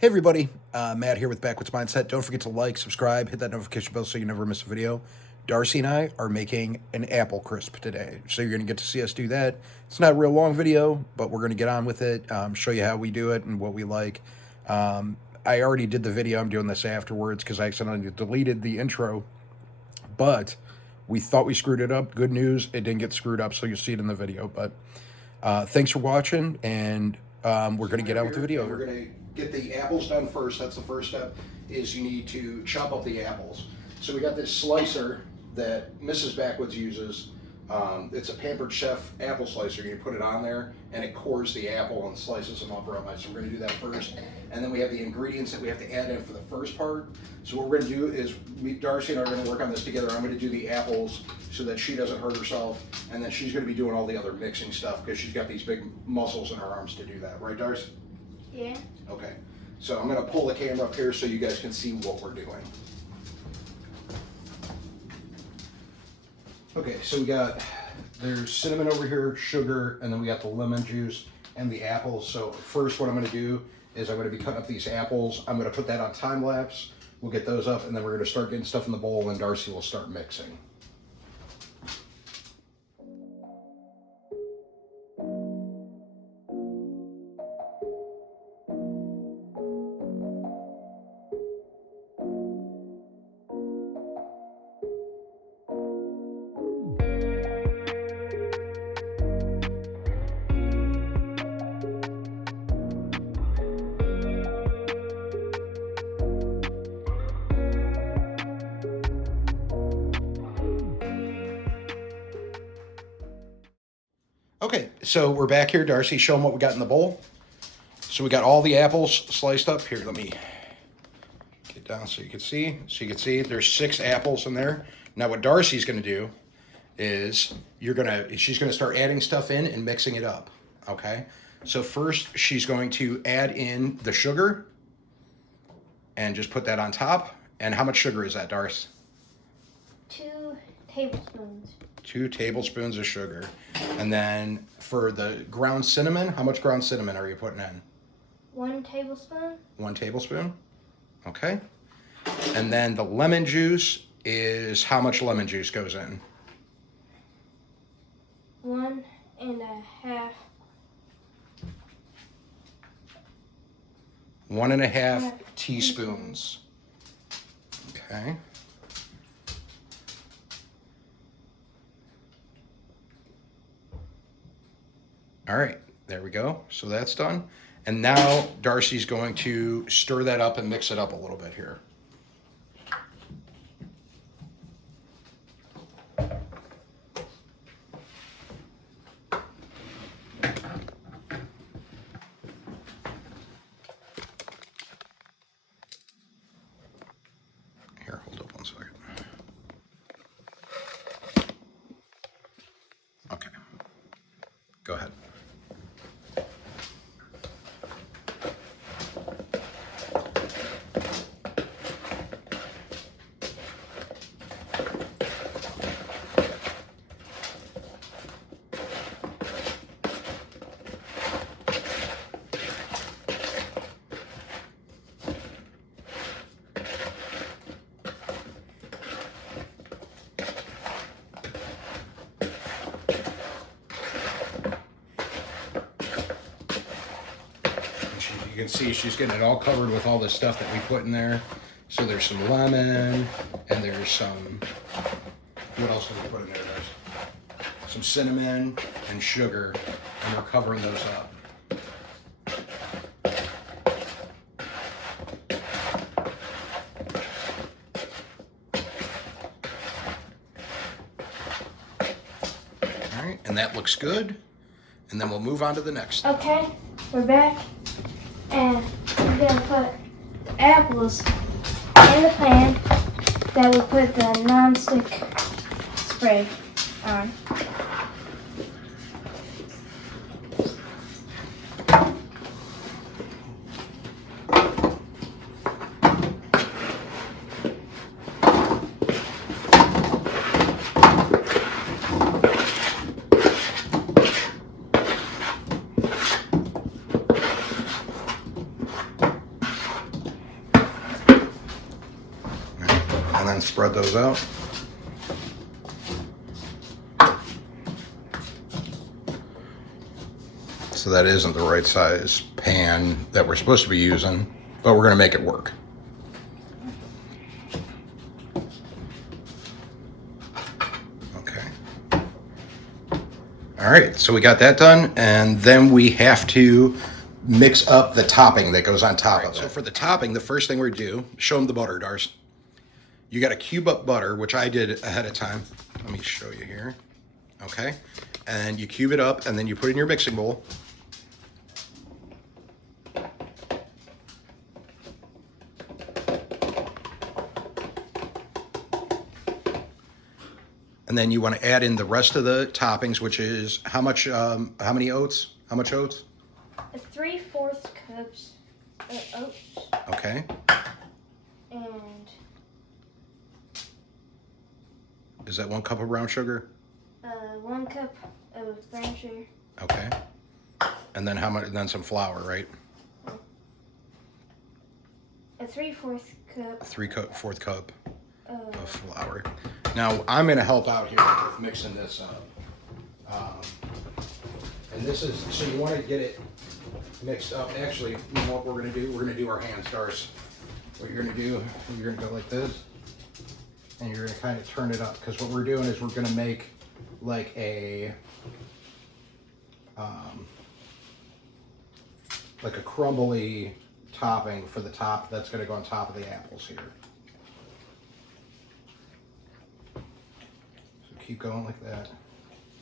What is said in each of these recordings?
Hey everybody, Matt here with Backwoods Mindset. Don't forget to like, subscribe, hit that notification bell so you never miss a video. Darcy and I are making an apple crisp today, so you're going to get to see us do that. It's not a real long video, but we're going to get on with it, show you how we do it and what we like. I already did the video. I'm doing this afterwards because I accidentally deleted the intro, but we thought we screwed it up. Good news, it didn't get screwed up, so you'll see it in the video. But thanks for watching, and we're going to get on with the video. We're going to get the apples done first. That's the first step, is you need to chop up the apples. So we got this slicer that Mrs. Backwoods uses. It's a Pampered Chef apple slicer. You put it on there and it cores the apple and slices them up real nice. So we're going to do that first. And then we have the ingredients that we have to add in for the first part. So what we're going to do is, Darcy and I are going to work on this together. I'm going to do the apples so that she doesn't hurt herself. And then she's going to be doing all the other mixing stuff because she's got these big muscles in her arms to do that. Right, Darcy? Yeah. Okay, so I'm going to pull the camera up here so you guys can see what we're doing. Okay, so there's cinnamon over here, sugar, and then we got the lemon juice and the apples. So first what I'm going to do is I'm going to be cutting up these apples. I'm going to put that on time lapse. We'll get those up, and then we're going to start getting stuff in the bowl, and Darcy will start mixing. Okay, so we're back here. Darcy, show them what we got in the bowl. So we got all the apples sliced up. Here, let me get down so you can see. So you can see there's 6 apples in there. Now what Darcy's going to do is she's going to start adding stuff in and mixing it up. Okay, so first she's going to add in the sugar and just put that on top. And how much sugar is that, Darcy? 2 tablespoons. 2 tablespoons of sugar. And then for the ground cinnamon, how much ground cinnamon are you putting in? 1 tablespoon. 1 tablespoon. Okay. And then the lemon juice is, how much lemon juice goes in? 1.5. 1.5 teaspoons. Okay. All right, there we go. So that's done. And now Darcy's going to stir that up and mix it up a little bit here. Here, hold up one second. Okay, go ahead. You can see she's getting it all covered with all the stuff that we put in there. So there's some lemon, and there's some, what else did we put in there? There's some cinnamon and sugar, and we're covering those up. All right, and that looks good. And then we'll move on to the next. Okay, we're back. And we're going to put the apples in the pan that we put the non-stick spray on. and then spread those out. So that isn't the right size pan that we're supposed to be using, but we're going to make it work. Okay. All right, so we got that done, and then we have to mix up the topping that goes on top of it. So for the topping, the first thing we do, show them the butter, Darce. You got to cube up butter, which I did ahead of time. Let me show you here. Okay. And you cube it up, and then you put it in your mixing bowl. And then you want to add in the rest of the toppings, which is how much, how many oats? How much oats? 3/4 cups of oats. Okay. And is that 1 cup of brown sugar? 1 cup of brown sugar. Okay. And then how much? And then some flour, right? A 3/4 cup. 3/4 cup of flour. Now I'm going to help out here with mixing this up. And this is, so you want to get it mixed up. Actually, you know what we're going to do? We're going to do our hands, Darce. What you're going to do, you're going to go like this, and you're going to kind of turn it up, because what we're doing is we're going to make like a crumbly topping for the top that's going to go on top of the apples here. So keep going like that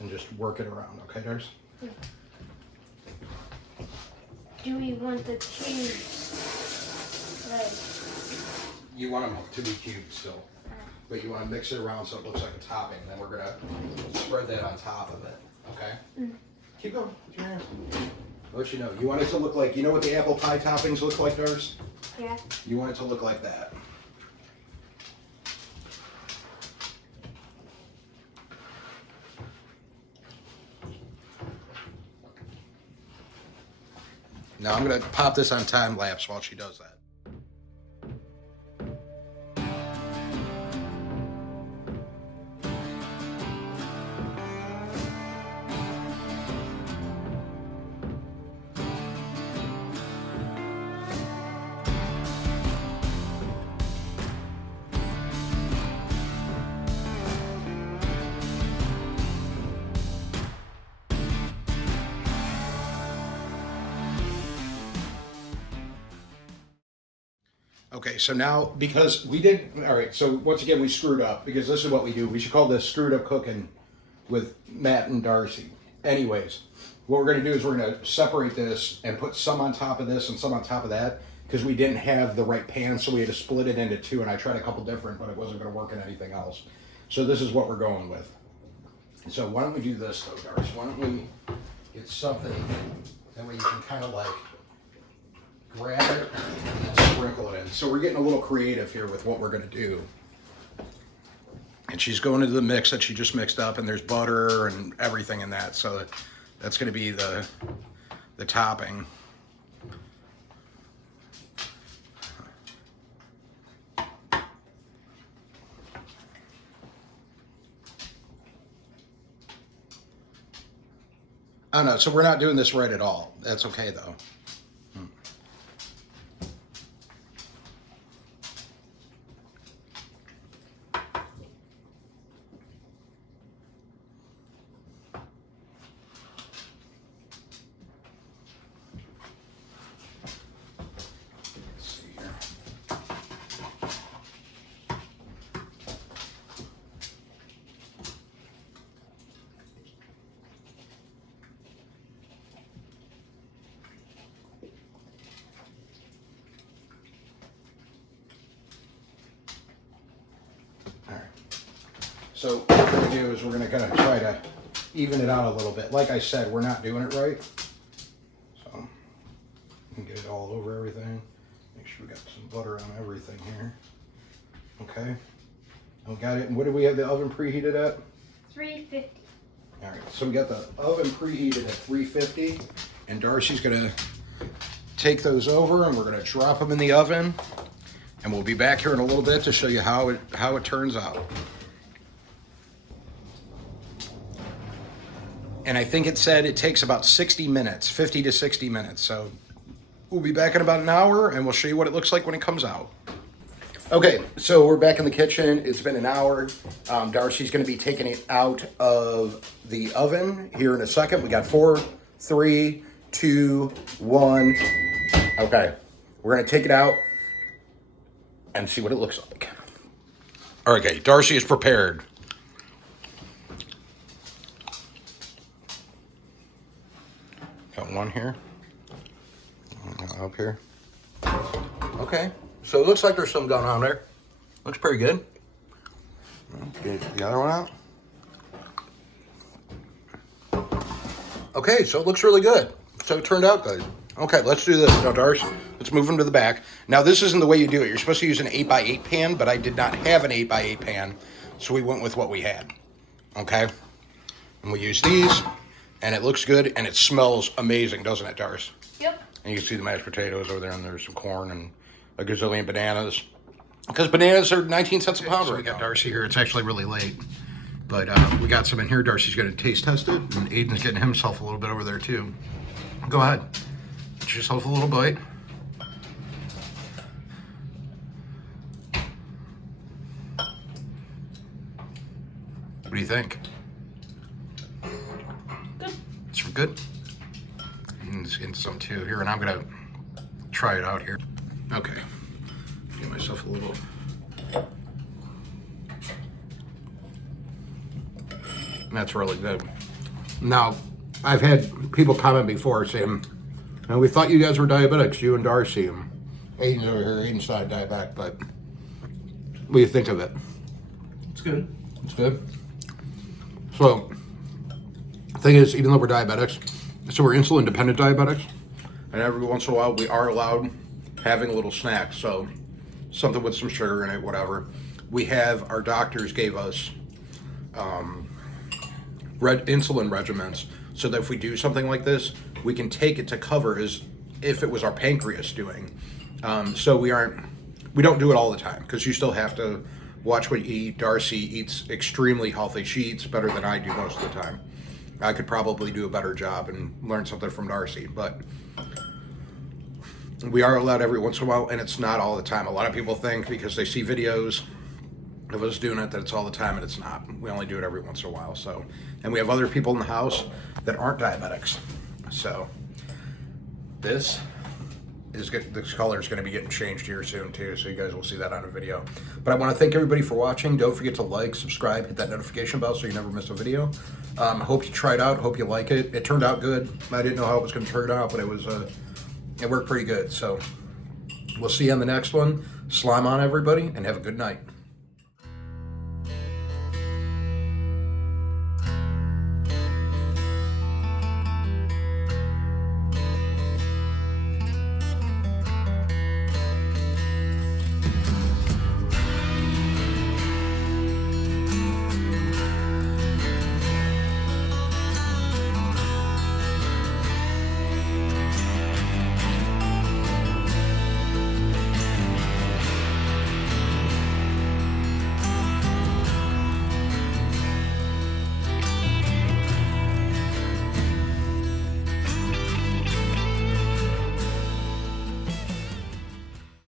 and just work it around, okay, Darce? Yeah. Do we want the cubes like? You want them to be cubed still, but you want to mix it around so it looks like a topping. Then we're going to spread that on top of it, okay? Keep going with your hands. I'll let you know. You want it to look like, you know what the apple pie toppings look like, Darce? Yeah. You want it to look like that. Now I'm going to pop this on time lapse while she does that. Okay, so now, because we did, all right, so once again, we screwed up, because this is what we do. We should call this Screwed Up Cooking with Matt and Darcy. Anyways, what we're going to do is we're going to separate this and put some on top of this and some on top of that, because we didn't have the right pan, so we had to split it into two, and I tried a couple different, but it wasn't going to work in anything else. So this is what we're going with. So why don't we do this, though, Darcy? Why don't we get something that way you can kind of like grab it and then sprinkle it in. So we're getting a little creative here with what we're going to do. And she's going into the mix that she just mixed up, and there's butter and everything in that. So that's going to be the topping. Oh no, so we're not doing this right at all. That's okay though. So what we're going to do is we're going to kind of try to even it out a little bit. Like I said, we're not doing it right. So we can get it all over everything. Make sure we got some butter on everything here. Okay. And we got it. And what do we have the oven preheated at? 350. All right. So we got the oven preheated at 350. And Darcy's going to take those over and we're going to drop them in the oven. And we'll be back here in a little bit to show you how it turns out. And I think it said it takes about 60 minutes, 50 to 60 minutes. So we'll be back in about an hour and we'll show you what it looks like when it comes out. Okay, so we're back in the kitchen. It's been an hour. Darcy's going to be taking it out of the oven here in a second. We got 4, 3, 2, 1. Okay, we're going to take it out and see what it looks like. Okay, Darcy is prepared. Got one here. Up here. Okay, so it looks like there's some going on there. Looks pretty good. Get the other one out. Okay, so it looks really good. So it turned out good. Okay, let's do this. Now, Darcy, let's move them to the back. Now, this isn't the way you do it. You're supposed to use an 8x8 pan, but I did not have an 8x8 pan, so we went with what we had. Okay? And we use these, and it looks good, and it smells amazing, doesn't it, Darcy? Yep. And you can see the mashed potatoes over there, and there's some corn and a gazillion bananas. Because bananas are 19 cents a pound right now. We got Darcy here. It's actually really late. But we got some in here. Darcy's going to taste test it. And Aiden's getting himself a little bit over there, too. Go ahead. Get yourself a little bite. What do you think? Good. It's good? And some, too. Here, and I'm going to try it out here. Okay. Get myself a little... That's really good. Now, I've had people comment before saying, we thought you guys were diabetics, you and Darcy. And Aiden's over here, Aiden's not diabetic, but what do you think of it? It's good. It's good? So, the thing is, even though we're diabetics, so we're insulin-dependent diabetics, and every once in a while we are allowed having a little snack, so something with some sugar in it, whatever. We have, our doctors gave us insulin regiments so that if we do something like this, we can take it to cover as if it was our pancreas doing. So we don't do it all the time because you still have to watch what you eat. Darcy eats extremely healthy. She eats better than I do most of the time. I could probably do a better job and learn something from Darcy, but we are allowed every once in a while, and it's not all the time. A lot of people think because they see videos of us doing it that it's all the time, and it's not. We only do it every once in a while. So, and we have other people in the house that aren't diabetics. So this color is going to be getting changed here soon too, so you guys will see that on a video. But I want to thank everybody for watching. Don't forget to like, subscribe, hit that notification bell so you never miss a video. Hope you try it out. Hope you like it. It turned out good. I didn't know how it was going to turn out, but it worked pretty good. So we'll see you on the next one. Slime on, everybody, and have a good night.